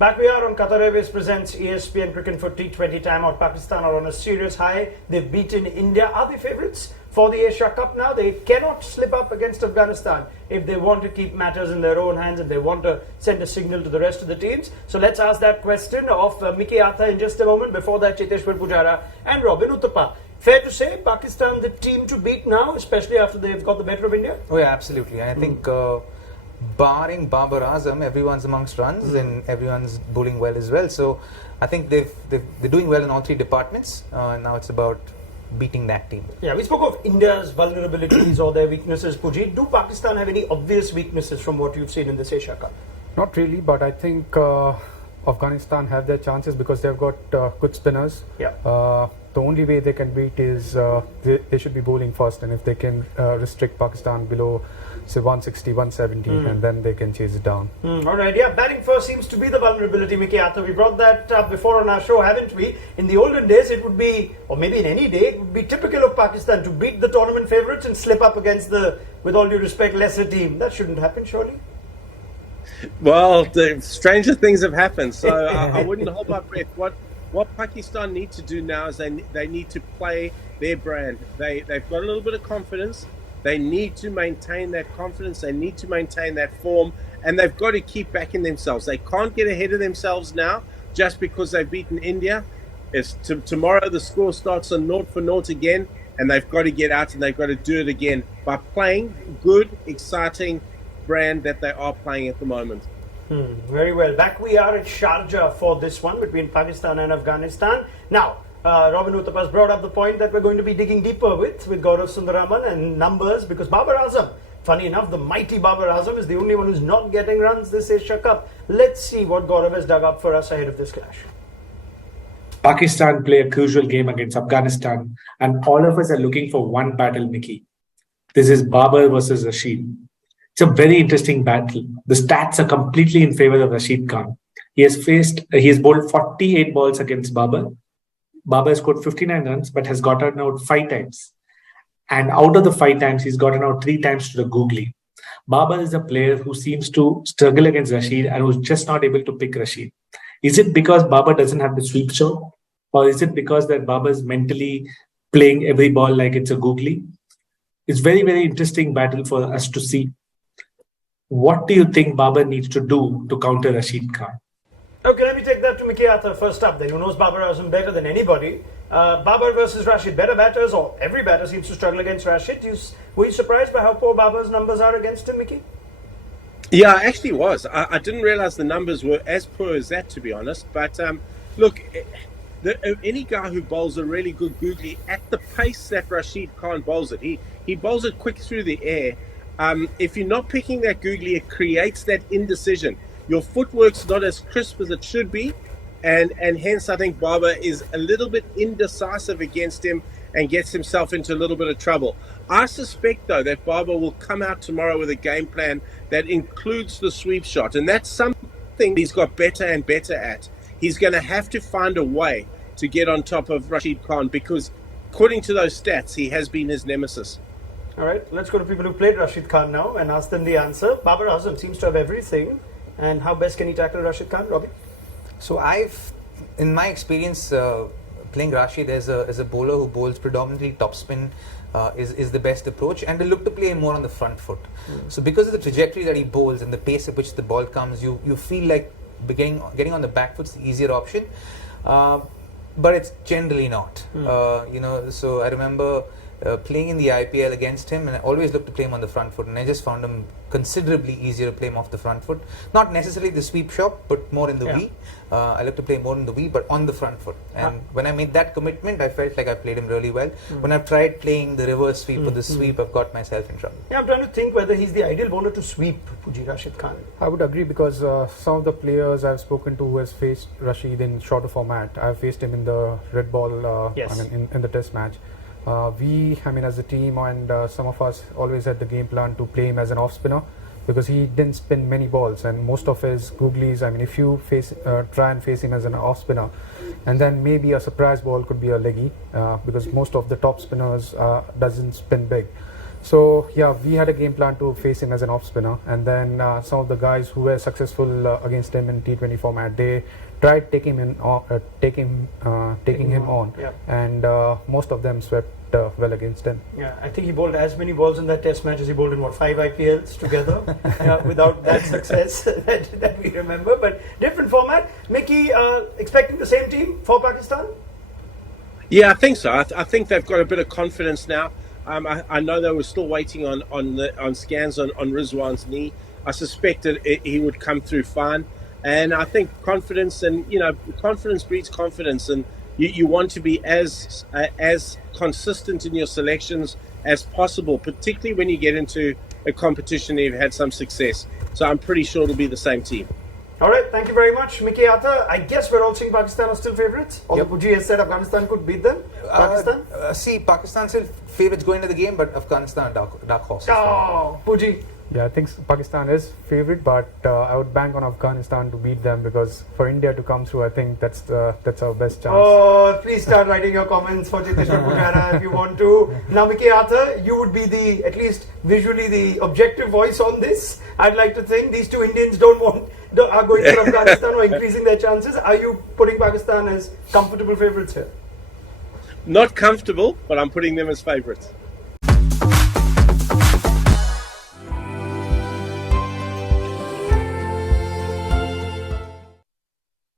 Back we are on Qatar Airways presents ESPN Cricket for T20 timeout. Pakistan are on a serious high. They've beaten India. Are they favourites for the Asia Cup now? They cannot slip up against Afghanistan if they want to keep matters in their own hands, if they want to send a signal to the rest of the teams. So let's ask that question of Mickey Arthur in just a moment. Before that, Cheteshwar Pujara and Robin Uthappa. Fair to say, Pakistan the team to beat now, especially after they've got the better of India? Oh yeah, absolutely. I think barring Babar Azam, everyone's amongst runs and everyone's bowling well as well. So I think they're doing well in all three departments. Now it's about beating that team. Yeah, we spoke of India's vulnerabilities or their weaknesses. Puji, do Pakistan have any obvious weaknesses from what you've seen in this Asia Cup? Not really, but I think Afghanistan have their chances because they've got good spinners. Yeah. The only way they can beat is they should be bowling first, and if they can restrict Pakistan below, say, 160, 170, and then they can chase it down. All right, yeah, batting first seems to be the vulnerability, Mickey Arthur. We brought that up before on our show, haven't we? In the olden days, it would be, or maybe in any day, it would be typical of Pakistan to beat the tournament favourites and slip up against the, with all due respect, lesser team. That shouldn't happen, surely? Well, the stranger things have happened, so I wouldn't hold my breath. What Pakistan need to do now is they need to play their brand. They've got a little bit of confidence. They need to maintain that confidence. They need to maintain that form, and they've got to keep backing themselves. They can't get ahead of themselves now just because they've beaten India. Tomorrow the score starts on 0-0 again, and they've got to get out and they've got to do it again by playing good, exciting brand that they are playing at the moment. Very well. Back we are at Sharjah for this one between Pakistan and Afghanistan. Now, Robin Uthappa has brought up the point that we're going to be digging deeper with Gaurav Sundararaman and numbers, because Babar Azam, funny enough, the mighty Babar Azam is the only one who's not getting runs this Asia Cup. Let's see what Gaurav has dug up for us ahead of this clash. Pakistan play a crucial game against Afghanistan, and all of us are looking for one battle, Mickey. This is Babar versus Rashid. It's a very interesting battle. The stats are completely in favor of Rashid Khan. He has bowled 48 balls against Babar. Babar has scored 59 runs, but has gotten out 5 times. And out of the 5 times, he's gotten out 3 times to the googly. Babar is a player who seems to struggle against Rashid and who's just not able to pick Rashid. Is it because Babar doesn't have the sweep shot? Or is it because that Babar is mentally playing every ball like it's a googly? It's very, very interesting battle for us to see. What do you think Babar needs to do to counter Rashid Khan? Okay, let me take that to Mickey Arthur first up then, who knows Babar Azam better than anybody. Babar versus Rashid, better batters, or every batter seems to struggle against Rashid. Were you surprised by how poor Babar's numbers are against him, Mickey? Yeah, I actually was. I didn't realize the numbers were as poor as that, to be honest. But look, any guy who bowls a really good googly at the pace that Rashid Khan bowls it, he bowls it quick through the air. If you're not picking that googly, it creates that indecision. Your footwork's not as crisp as it should be, and hence I think Babar is a little bit indecisive against him and gets himself into a little bit of trouble. I suspect, though, that Babar will come out tomorrow with a game plan that includes the sweep shot, and that's something he's got better and better at. He's going to have to find a way to get on top of Rashid Khan because, according to those stats, he has been his nemesis. All right, let's go to people who played Rashid Khan now and ask them the answer. Babar Azam seems to have everything. And how best can he tackle Rashid Khan, Robbie? So in my experience playing Rashid as a bowler who bowls predominantly topspin is the best approach, and they look to play him more on the front foot. So because of the trajectory that he bowls and the pace at which the ball comes, you feel like getting on the back foot's the easier option. But it's generally not. So I remember playing in the IPL against him, and I always looked to play him on the front foot, and I just found him considerably easier to play him off the front foot. Not necessarily the sweep shot, but more in the V. I looked to play more in the V, but on the front foot. And when I made that commitment, I felt like I played him really well. When I've tried playing the reverse sweep or the sweep, I've got myself in trouble. Yeah, I'm trying to think whether he's the ideal bowler to sweep Puji Rashid Khan. I would agree because some of the players I've spoken to who has faced Rashid in shorter format, I've faced him in the red ball in the test match. As a team and some of us always had the game plan to play him as an off spinner because he didn't spin many balls, and most of his googlies, if you try and face him as an off spinner, and then maybe a surprise ball could be a leggy because most of the top spinners doesn't spin big. So yeah, we had a game plan to face him as an off spinner, and then some of the guys who were successful against him in T20 format, they tried taking him on, Yeah. and most of them swept well against him. Yeah, I think he bowled as many balls in that test match as he bowled in 5 IPLs together without that success that we remember. But different format. Mickey, expecting the same team for Pakistan? Yeah, I think so. I think they've got a bit of confidence now. I know they were still waiting on scans on Rizwan's knee. I suspected he would come through fine, and I think confidence confidence breeds confidence, and you want to be as consistent in your selections as possible, particularly when you get into a competition and you've had some success. So I'm pretty sure it'll be the same team. All right, thank you very much, Mickey Arthur. I guess we're all saying Pakistan are still favourites. Although Yep. Puji has said Afghanistan could beat them. Pakistan? See, Pakistan still favourites going into the game, but Afghanistan dark horses. Oh, Puji. Yeah, I think Pakistan is favourite, but I would bank on Afghanistan to beat them, because for India to come through, I think that's our best chance. Oh, please start writing your comments for Cheteshwar Pujara if you want to. Now, Mickey Arthur, you would be at least visually the objective voice on this. I'd like to think these two Indians are going for Afghanistan or increasing their chances. Are you putting Pakistan as comfortable favourites here? Not comfortable, but I'm putting them as favourites.